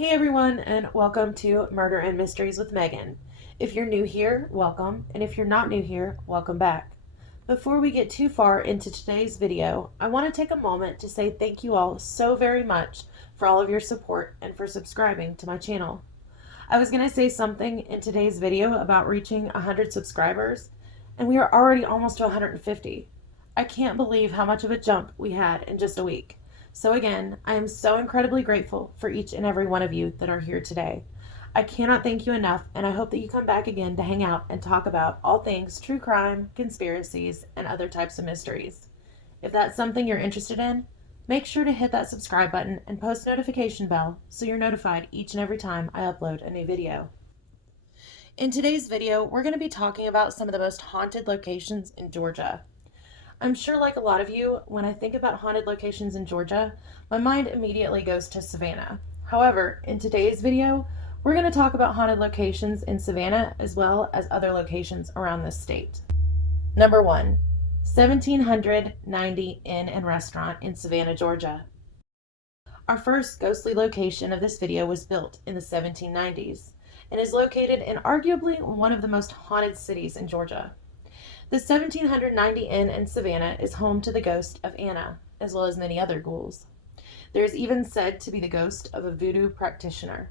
Hey everyone, and welcome to Murder and Mysteries with Megan. If you're new here, welcome, and if you're not new here, welcome back. Before we get too far into today's video, I want to take a moment to say thank you all so very much for all of your support and for subscribing to my channel. I was going to say something in today's video about reaching 100 subscribers, and we are already almost to 150. I can't believe how much of a jump we had in just a week. So again, I am so incredibly grateful for each and every one of you that are here today. I cannot thank you enough, and I hope that you come back again to hang out and talk about all things true crime, conspiracies, and other types of mysteries. If that's something you're interested in, make sure to hit that subscribe button and post notification bell so you're notified each and every time I upload a new video. In today's video, we're going to be talking about some of the most haunted locations in Georgia. I'm sure, like a lot of you, when I think about haunted locations in Georgia, my mind immediately goes to Savannah. However, in today's video, we're going to talk about haunted locations in Savannah as well as other locations around this state. Number 1, 1790 Inn and Restaurant in Savannah, Georgia. Our first ghostly location of this video was built in the 1790s and is located in arguably one of the most haunted cities in Georgia. The 1790 Inn in Savannah is home to the ghost of Anna, as well as many other ghouls. There is even said to be the ghost of a voodoo practitioner.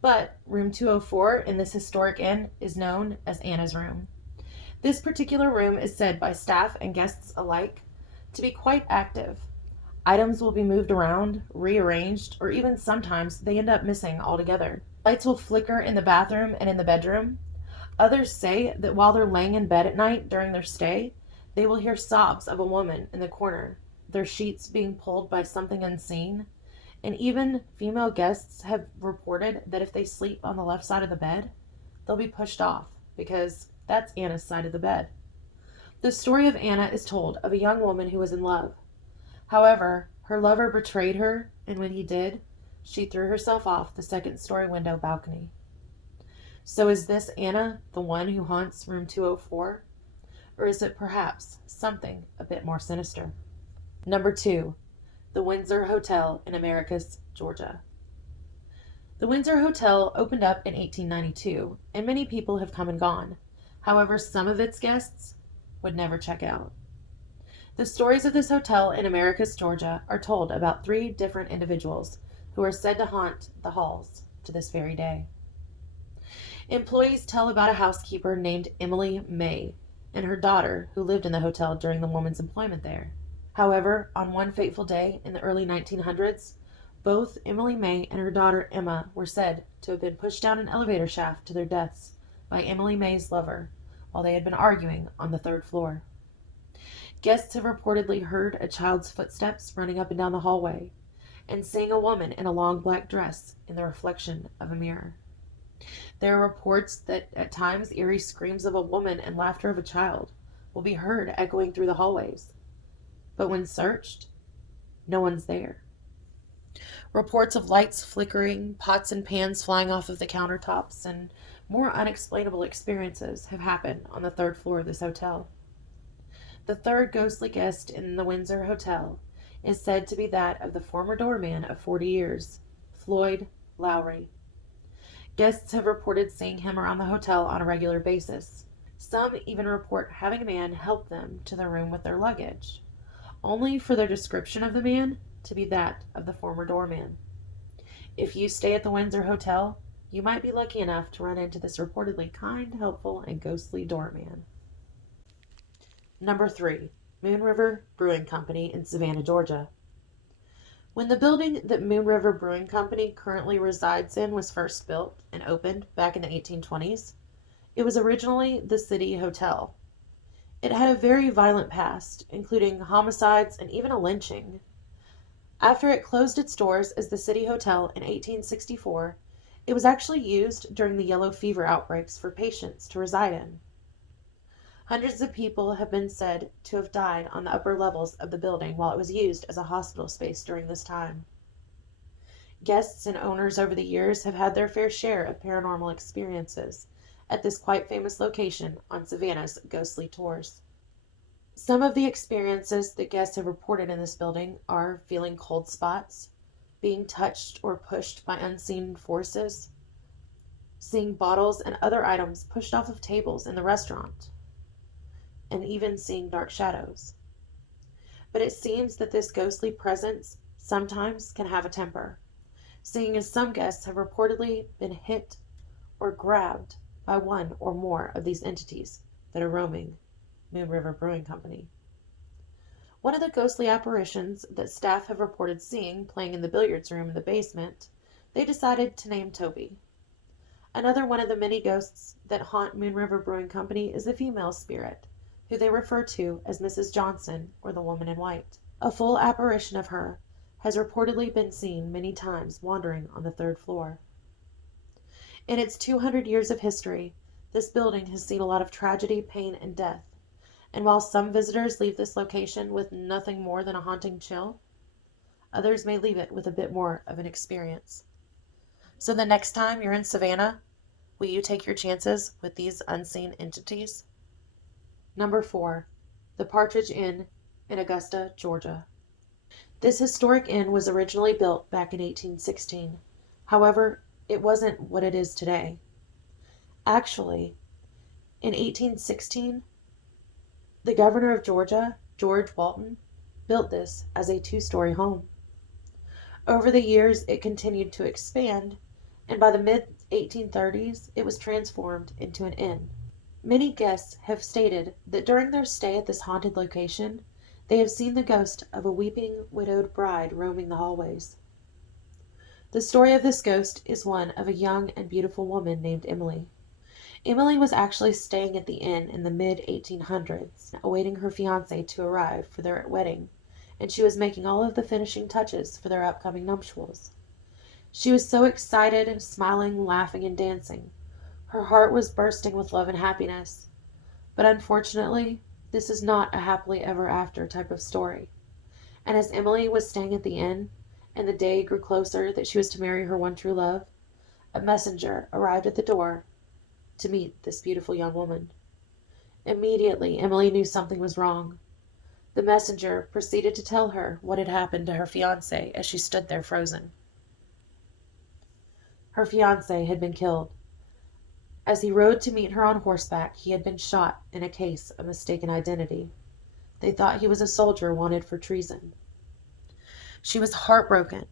But room 204 in this historic inn is known as Anna's room. This particular room is said by staff and guests alike to be quite active. Items will be moved around, rearranged, or even sometimes they end up missing altogether. Lights will flicker in the bathroom and in the bedroom. Others say that while they're laying in bed at night during their stay, they will hear sobs of a woman in the corner, their sheets being pulled by something unseen, and even female guests have reported that if they sleep on the left side of the bed, they'll be pushed off because that's Anna's side of the bed. The story of Anna is told of a young woman who was in love. However, her lover betrayed her, and when he did, she threw herself off the second-story window balcony. So is this Anna the one who haunts room 204? Or is it perhaps something a bit more sinister? Number 2, the Windsor Hotel in Americus, Georgia. The Windsor Hotel opened up in 1892, and many people have come and gone. However, some of its guests would never check out. The stories of this hotel in Americus, Georgia are told about 3 different individuals who are said to haunt the halls to this very day. Employees tell about a housekeeper named Emily May and her daughter who lived in the hotel during the woman's employment there. However, on one fateful day in the early 1900s, both Emily May and her daughter Emma were said to have been pushed down an elevator shaft to their deaths by Emily May's lover while they had been arguing on the 3rd floor. Guests have reportedly heard a child's footsteps running up and down the hallway and seeing a woman in a long black dress in the reflection of a mirror. There are reports that at times eerie screams of a woman and laughter of a child will be heard echoing through the hallways. But when searched, no one's there. Reports of lights flickering, pots and pans flying off of the countertops, and more unexplainable experiences have happened on the 3rd floor of this hotel. The 3rd ghostly guest in the Windsor Hotel is said to be that of the former doorman of 40 years, Floyd Lowry. Guests have reported seeing him around the hotel on a regular basis. Some even report having a man help them to their room with their luggage, only for their description of the man to be that of the former doorman. If you stay at the Windsor Hotel, you might be lucky enough to run into this reportedly kind, helpful, and ghostly doorman. Number 3, Moon River Brewing Company in Savannah, Georgia. When the building that Moon River Brewing Company currently resides in was first built and opened back in the 1820s, it was originally the City Hotel. It had a very violent past, including homicides and even a lynching. After it closed its doors as the City Hotel in 1864, it was actually used during the yellow fever outbreaks for patients to reside in. Hundreds of people have been said to have died on the upper levels of the building while it was used as a hospital space during this time. Guests and owners over the years have had their fair share of paranormal experiences at this quite famous location on Savannah's ghostly tours. Some of the experiences that guests have reported in this building are feeling cold spots, being touched or pushed by unseen forces, seeing bottles and other items pushed off of tables in the restaurant, and even seeing dark shadows. But it seems that this ghostly presence sometimes can have a temper, seeing as some guests have reportedly been hit or grabbed by one or more of these entities that are roaming Moon River Brewing Company. One of the ghostly apparitions that staff have reported seeing playing in the billiards room in the basement, they decided to name Toby. Another one of the many ghosts that haunt Moon River Brewing Company is a female spirit, who they refer to as Mrs. Johnson or the Woman in White. A full apparition of her has reportedly been seen many times wandering on the third floor. In its 200 years of history, this building has seen a lot of tragedy, pain, and death. And while some visitors leave this location with nothing more than a haunting chill, others may leave it with a bit more of an experience. So the next time you're in Savannah, will you take your chances with these unseen entities? Number 4. The Partridge Inn in Augusta, Georgia. This historic inn was originally built back in 1816. However, it wasn't what it is today. Actually, in 1816, the governor of Georgia, George Walton, built this as a 2-story home. Over the years, it continued to expand, and by the mid-1830s, it was transformed into an inn. Many guests have stated that during their stay at this haunted location, they have seen the ghost of a weeping, widowed bride roaming the hallways. The story of this ghost is one of a young and beautiful woman named Emily. Emily was actually staying at the inn in the mid-1800s, awaiting her fiancé to arrive for their wedding, and she was making all of the finishing touches for their upcoming nuptials. She was so excited, smiling, laughing, and dancing. Her heart was bursting with love and happiness. But unfortunately, this is not a happily ever after type of story. And as Emily was staying at the inn, and the day grew closer that she was to marry her one true love, a messenger arrived at the door to meet this beautiful young woman. Immediately, Emily knew something was wrong. The messenger proceeded to tell her what had happened to her fiancé as she stood there frozen. Her fiancé had been killed. As he rode to meet her on horseback, he had been shot in a case of mistaken identity. They thought he was a soldier wanted for treason. She was heartbroken.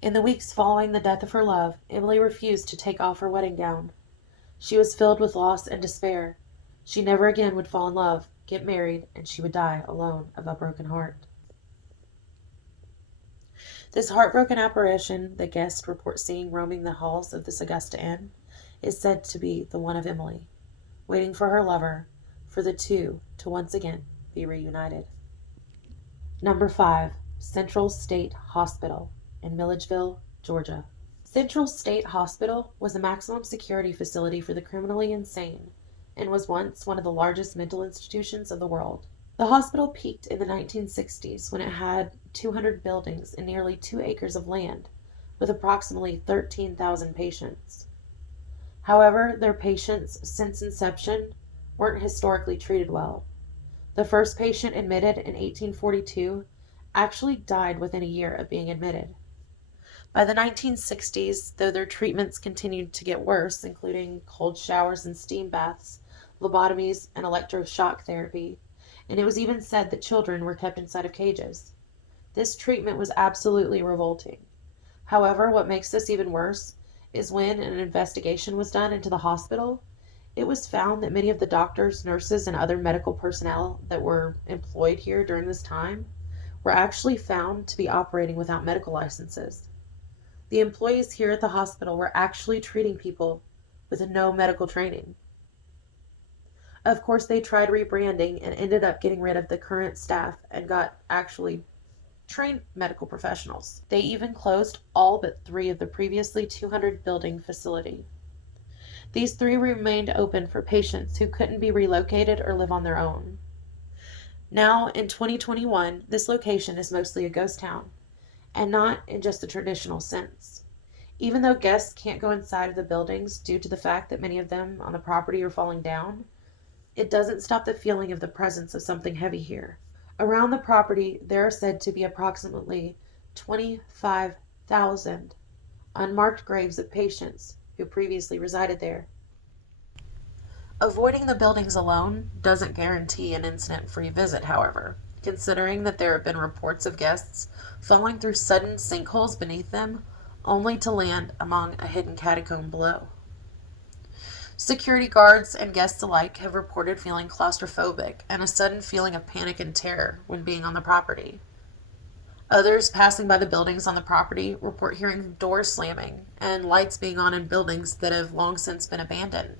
In the weeks following the death of her love, Emily refused to take off her wedding gown. She was filled with loss and despair. She never again would fall in love, get married, and she would die alone of a broken heart. This heartbroken apparition that guests report seeing roaming the halls of this Augusta Inn is said to be the one of Emily, waiting for her lover, for the two to once again be reunited. Number 5. Central State Hospital in Milledgeville, Georgia. Central State Hospital was a maximum security facility for the criminally insane and was once one of the largest mental institutions of the world. The hospital peaked in the 1960s when it had 200 buildings and nearly 2 acres of land, with approximately 13,000 patients. However, their patients since inception weren't historically treated well. The first patient admitted in 1842 actually died within a year of being admitted. By the 1960s, though their treatments continued to get worse, including cold showers and steam baths, lobotomies, and electroshock therapy, and it was even said that children were kept inside of cages. This treatment was absolutely revolting. However, what makes this even worse is when an investigation was done into the hospital, it was found that many of the doctors, nurses, and other medical personnel that were employed here during this time were actually found to be operating without medical licenses. The employees here at the hospital were actually treating people with no medical training. Of course, they tried rebranding and ended up getting rid of the current staff and got actually trained medical professionals. They even closed all but 3 of the previously 200 building facility. These 3 remained open for patients who couldn't be relocated or live on their own. Now, in 2021, this location is mostly a ghost town, and not in just the traditional sense. Even though guests can't go inside of the buildings due to the fact that many of them on the property are falling down, it doesn't stop the feeling of the presence of something heavy here. Around the property, there are said to be approximately 1,000 unmarked graves of patients who previously resided there. Avoiding the buildings alone doesn't guarantee an incident-free visit, however, considering that there have been reports of guests falling through sudden sinkholes beneath them, only to land among a hidden catacomb below. Security guards and guests alike have reported feeling claustrophobic and a sudden feeling of panic and terror when being on the property. Others passing by the buildings on the property report hearing doors slamming and lights being on in buildings that have long since been abandoned.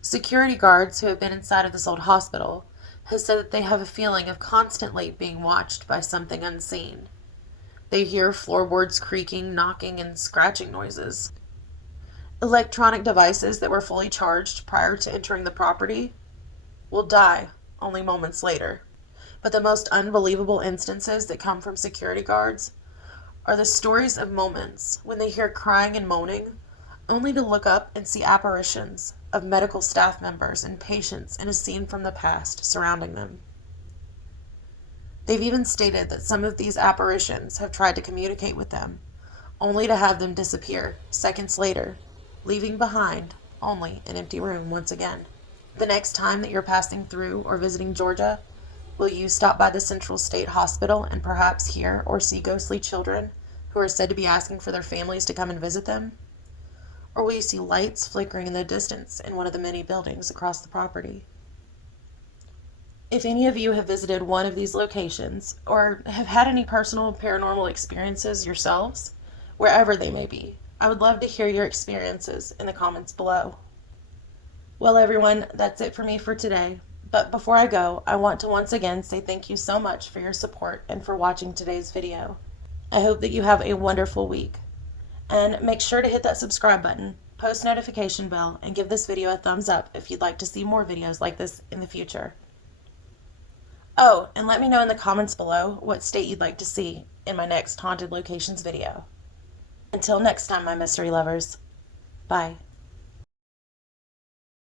Security guards who have been inside of this old hospital have said that they have a feeling of constantly being watched by something unseen. They hear floorboards creaking, knocking, and scratching noises. Electronic devices that were fully charged prior to entering the property will die only moments later. But the most unbelievable instances that come from security guards are the stories of moments when they hear crying and moaning, only to look up and see apparitions of medical staff members and patients in a scene from the past surrounding them. They've even stated that some of these apparitions have tried to communicate with them, only to have them disappear seconds later, leaving behind only an empty room once again. The next time that you're passing through or visiting Georgia, will you stop by the Central State Hospital and perhaps hear or see ghostly children who are said to be asking for their families to come and visit them? Or will you see lights flickering in the distance in one of the many buildings across the property? If any of you have visited one of these locations or have had any personal paranormal experiences yourselves, wherever they may be, I would love to hear your experiences in the comments below. Well, everyone, that's it for me for today. But before I go, I want to once again say thank you so much for your support and for watching today's video. I hope that you have a wonderful week. And make sure to hit that subscribe button, post notification bell, and give this video a thumbs up if you'd like to see more videos like this in the future. Oh, and let me know in the comments below what state you'd like to see in my next haunted locations video. Until next time, my mystery lovers. Bye.